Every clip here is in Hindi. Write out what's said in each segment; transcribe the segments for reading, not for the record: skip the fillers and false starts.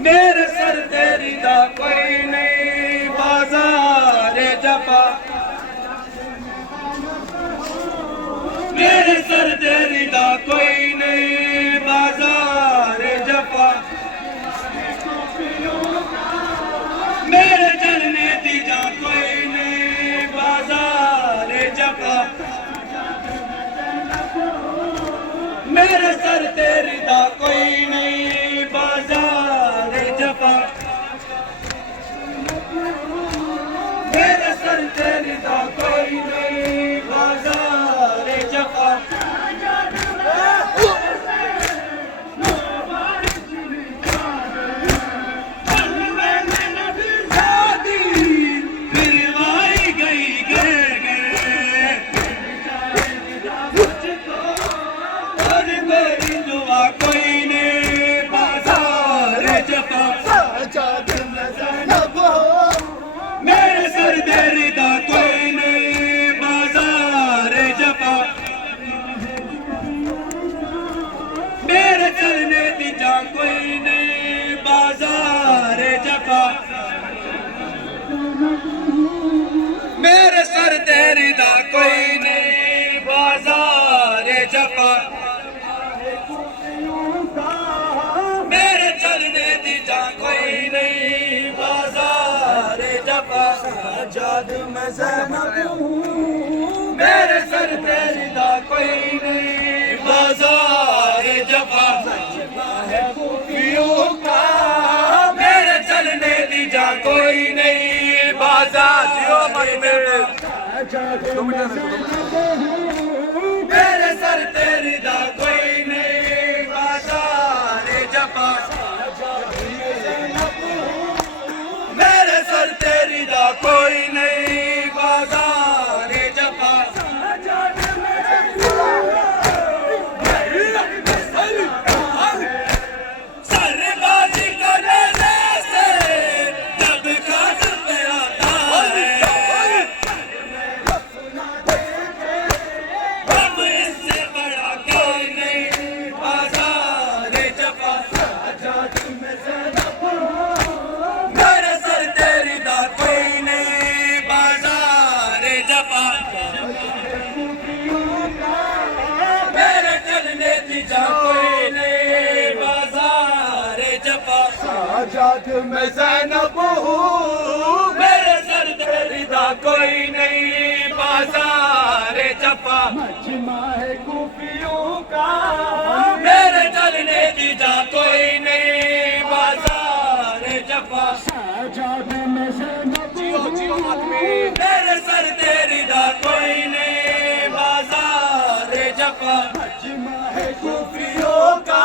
मेरे सर तेरी दा कोई नहीं बाजार जफा मेरे सर तेरी दा कोई नहीं बाजार जफा मेरे चलने दी जा कोई नहीं बाजार जफा मेरे सर तेरी दा कोई नहीं बाजार जफा मेरे सर तेरी दा कोई नहीं बाजार जफा मेरे सर तेरी दा कोई नहीं बाजार जफा मेरे चलने दी जा कोई नहीं बाजार जफा मेरे सर तेरी दा कोई नहीं बाजार जफा मेरे चलने दी जा कोई नहीं बाजार जफा साजाद मैं ज़ैनब हूँ मेरे सर तेरी दा कोई नहीं बाजार जफा है खूबियों का मेरे चलने दी जा कोई नहीं बाजार मेरे सर तेरी दा कोई नहीं बाजार जफा मेरे सर तेरी दा कोई नहीं बाजार जफा सरबाजी करने से जब काज पे आता है अब इससे बड़ा कोई नहीं बाजार जफा मेरे सर तेरी दा कोई नहीं बाजार जफा मेरे चलने दी जा कोई नहीं बाजार जफा साजाद मैं ज़ैनब हूँ मेरे सर तेरी दा कोई नहीं बाजार जफा मजमा है खूबियों का मेरे चलने दी जा कोई नहीं बाजार जफा साजाद मैं ज़ैनब हूँ मेरे सर तेरी दा कोई नहीं बाजार जफा मजमा है खूबियों का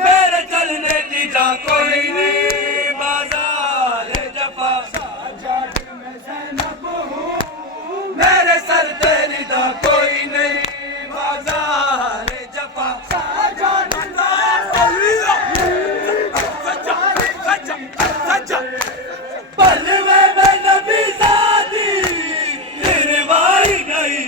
मेरे चलने दी जा कोई नहीं बाजार जफा साजाद मैं ज़ैनब हूँ मेरे सर तेरी दा कोई नहीं बाजार जफा साजाद पल में नबी ज़ादी निर्वाई गई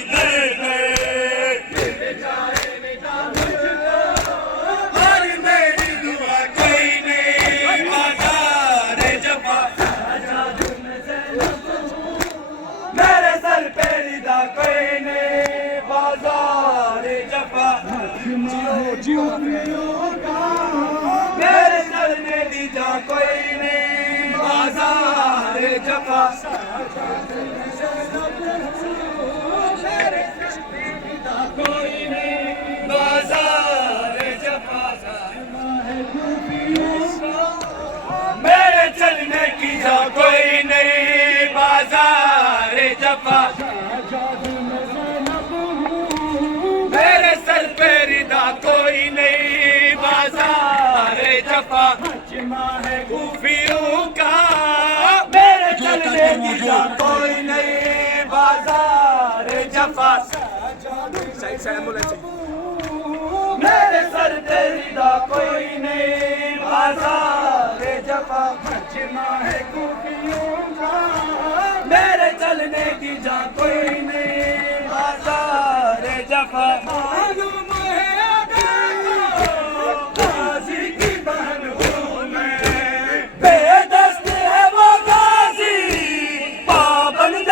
और मेरी दुआ कोई नहीं बाजार जफा मेरे सर तेरी दा कोई नहीं बाजार जफा मेरे चलने दी जा कोई नहीं बाजार जफा कोई नहीं बाजार जफा मेरे चलने की जा कोई नहीं बाजार जफा मेरे सर पे रिदा कोई नहीं बाजार जफा है खूबियों का मेरे चलने की जा कोई नहीं बाजार जफा मेरे सर तेरी दा कोई नहीं बाजार जफा मजमा है खूबियों का मेरे चलने की जा कोई नहीं बाजार जफा मालूम है गाजी की बहन हूँ मैं बेदस्त है वो गाजी पाबंद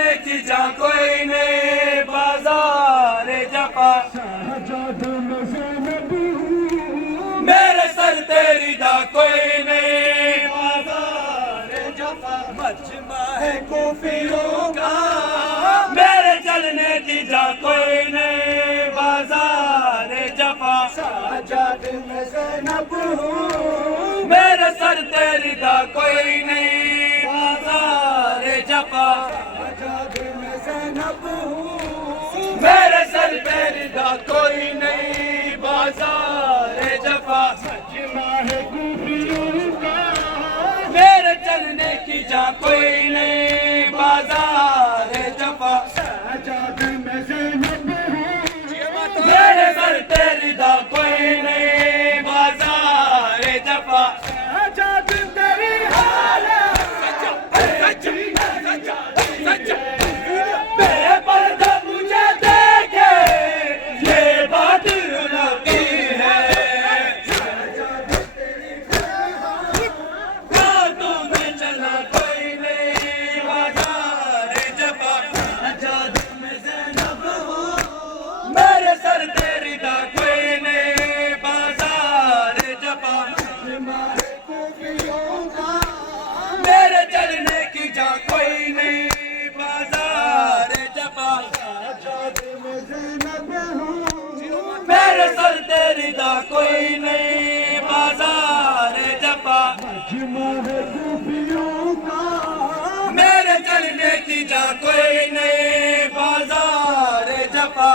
चलने की जा कोई नहीं बाजार जफा मेरे सर तेरी दा कोई नहीं बाजार जफा मजमा है कूफियों का मेरे चलने की जा कोई नहीं बाजार जफा साजाद में ज़ैनब हूँ मेरे सर तेरी दा कोई नहीं बाजार जफा साजाद में ज़ैनब हूँ मेरे सर तेरी दा कोई नहीं बाजार जफा मजमा है कूफियों का मेरे चलने की जा कोई नहीं बाजार जफा साजाद में ज़ैनब हूँ मेरे सर तेरी दा कोई नहीं बाजार जफा साजाद तेरी हालत बेपर्दा मुझे देखे ये बात रुलाती है रातों में चला कोई नहीं बाजार जफा साजाद में ज़ैनब हूँ मेरे सर तेरी दा कोई नहीं बाजार जफा मेरे चलने की जा कोई नहीं बाजार जफा मेरे सर तेरी दा कोई नहीं बाजार जफा मेरे चलने की जा कोई नहीं बाजार जफा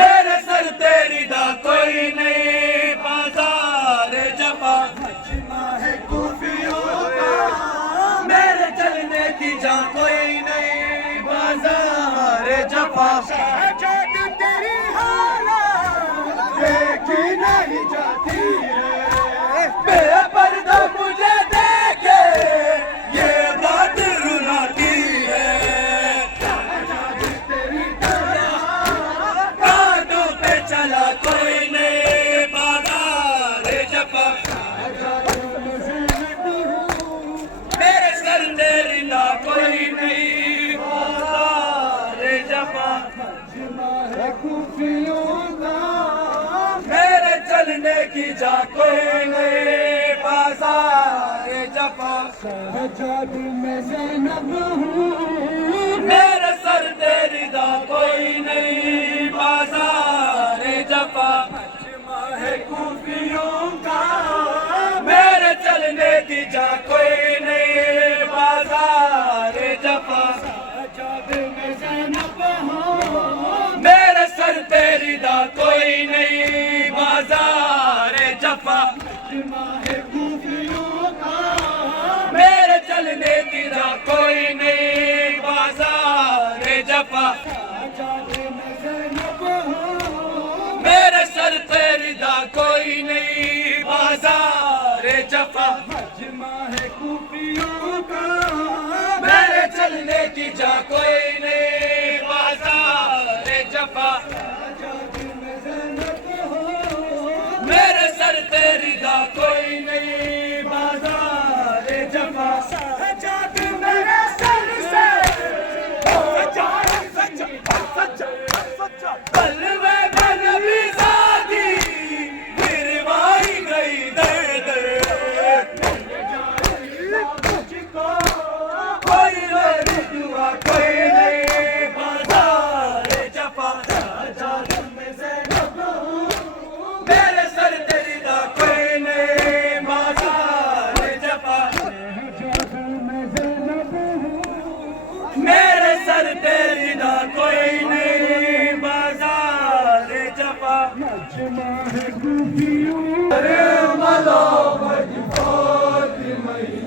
मेरे सर तेरी दा कोई नहीं बाजार जफा मेरे चलने की जा कोई नहीं बाजार जफा साजाद तेरी हालत देखी नहीं जाती है बेपर्दा मुझे देखे ये बात रुलाती है कांटों पे चला कोई नहीं बाजार जफा मेरे सर तेरी दा कोई नहीं बाजार जफा मेरे चलने की जा कोई नहीं बाजार जफा साजाद में ज़ैनब हूँ मेरे सर तेरी दा कोई नहीं बाजार जफा मजमा है कूफियों का मेरे चलने की जा कोई नहीं बाजार जफा साजाद में ज़ैनब हूँ मेरे सर तेरी दा कोई नहीं बाजार जफा मजमा है कूफियों का मेरे चलने की जा कोई नहीं बाजार जफा साजाद में ज़ैनब हूँ मेरे सर तेरी दा कोई नहीं बाजार जफा मजमा है कूफियों का मेरे चलने की जा कोई नहीं बाजार जफा मेरे सर तेरी दा कोई नहीं बाजार जफा साजाद मेरे सर से बलवे बनवी ज़ादी गिरवाई गई दर्द कोई रुआ कोई नहीं बाजार जफा साजाद में ज़ैनब हूँ मेरे सर तेरी दा कोई नहीं बाजार जफा मेरे सर तेरी दा कोई नहीं बाजार जफा मजमा है कूफियों अरे मलो मजबूत मई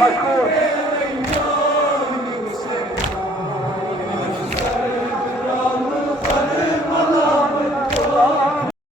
Mashkur